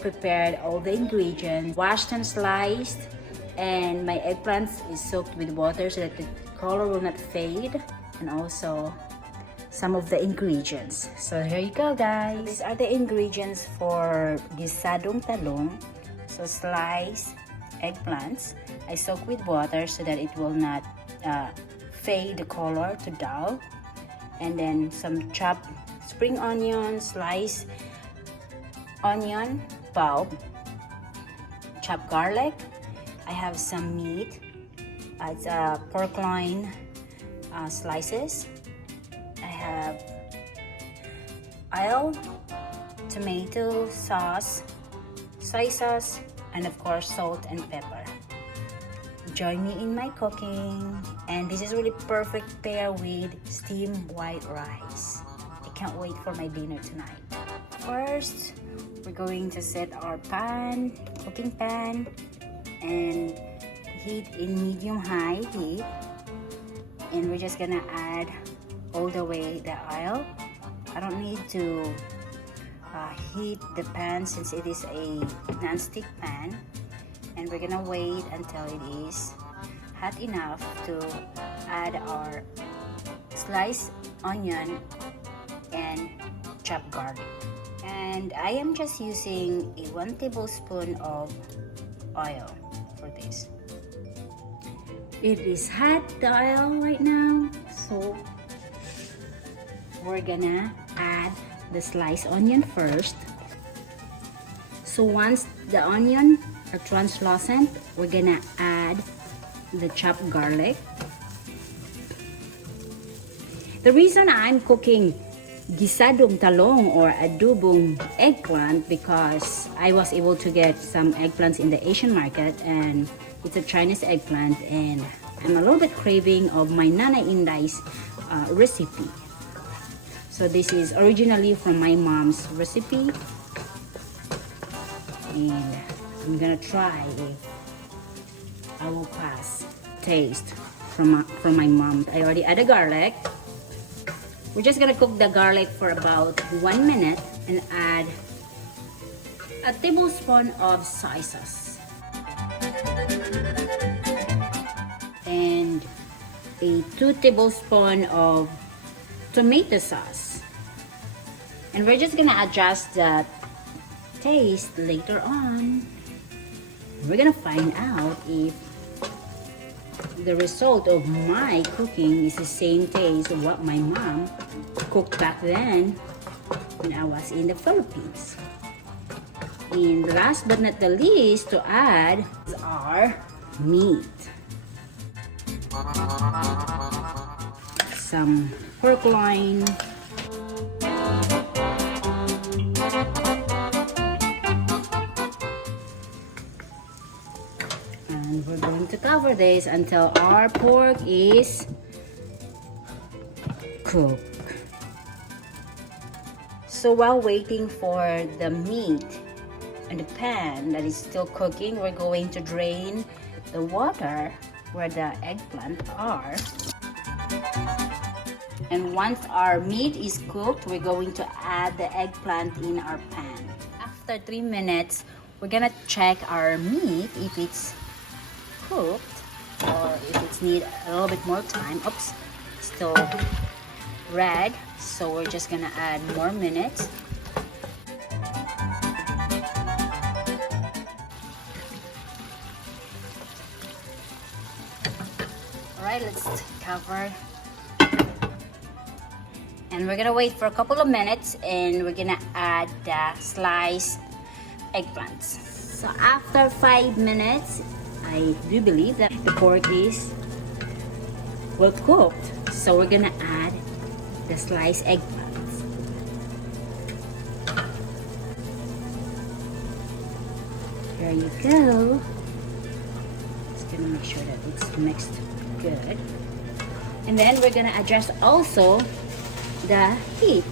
prepared all the ingredients, washed and sliced, and my eggplants is soaked with water so that the color will not fade, and also some of the ingredients. So here you go, guys. These are the ingredients for Guisadong Talong. So sliced eggplants, I soak with water so that it will not fade the color to dull. And then some chopped spring onion, sliced onion bulb, chopped garlic. I have some meat. It's pork loin slices. I have oil, tomato sauce, soy sauce, and of course salt and pepper. Join me in my cooking, and this is really perfect pair with steamed white rice. I can't wait for my dinner tonight. First, we're going to set our pan, cooking pan, and heat in medium-high heat, and we're just gonna add all the way the oil. I don't need to heat the pan since it is a non-stick pan, and we're gonna wait until it is hot enough to add our sliced onion and chopped garlic. And I am just using a 1 tablespoon of oil for this. It is hot, the oil right now, so we're gonna add the sliced onion first. So once the onion are translucent, we're gonna add the chopped garlic. The reason I'm cooking Guisadong Talong or adobong eggplant because I was able to get some eggplants in the Asian market, and it's a Chinese eggplant, and I'm a little bit craving of my Nanay recipe. So this is originally from my mom's recipe, and I'm gonna try if I will pass taste from my mom. I already added garlic. We're just gonna cook the garlic for about 1 minute and add a tablespoon of soy sauce and a 2 tablespoons of tomato sauce. And we're just gonna adjust the taste later on. We're gonna find out if the result of my cooking is the same taste of what my mom cooked back then when I was in the Philippines. And last but not the least to add is our meat. Some pork loin, and we're going to cover this until our pork is cooked. So while waiting for the meat in the pan that is still cooking, we're going to drain the water where the eggplant are. And once our meat is cooked, we're going to add the eggplant in our pan. After 3 minutes, we're gonna check our meat if it's cooked or if it's need a little bit more time. Oops, still red, so we're just gonna add more minutes. Alright, let's cover. And we're gonna wait for a couple of minutes, and we're gonna add the sliced eggplants. So after 5 minutes, I do believe that the pork is well cooked. So we're gonna add the sliced eggplants. There you go. Just gonna make sure that it's mixed good. And then we're gonna adjust also the heat.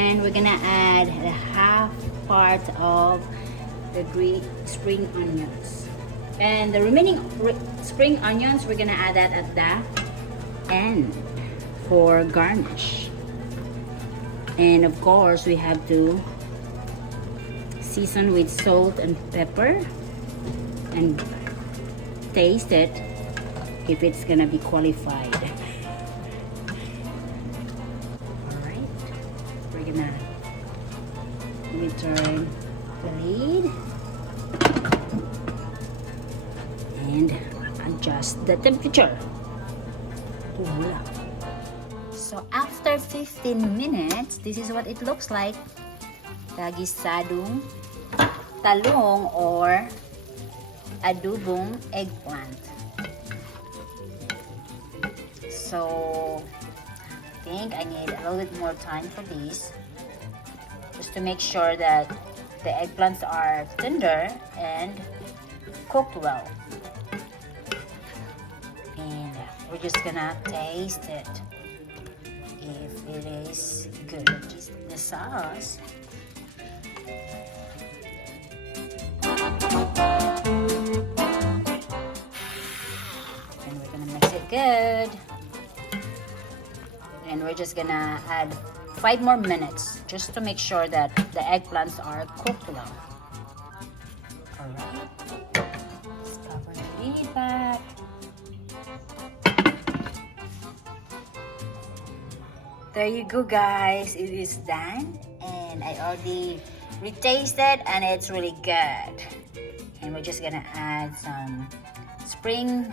And we're gonna add a half part of the green spring onions. And the remaining spring onions, we're gonna add that at the end for garnish. And of course, we have to season with salt and pepper and taste it if it's gonna be qualified. Alright, we're gonna turn the lid and adjust the temperature. So after 15 minutes, this is what it looks like. The Guisadong Talong or adobong eggplant. So I think I need a little bit more time for this, just to make sure that the eggplants are tender and cooked well. And we're just gonna taste it if it is good. The sauce. And we're gonna mix it good. And we're just gonna add 5 more minutes just to make sure that the eggplants are cooked well. Alright. Let's cover the lid back. There you go, guys. It is done. And I already retasted and it's really good. And we're just gonna add some spring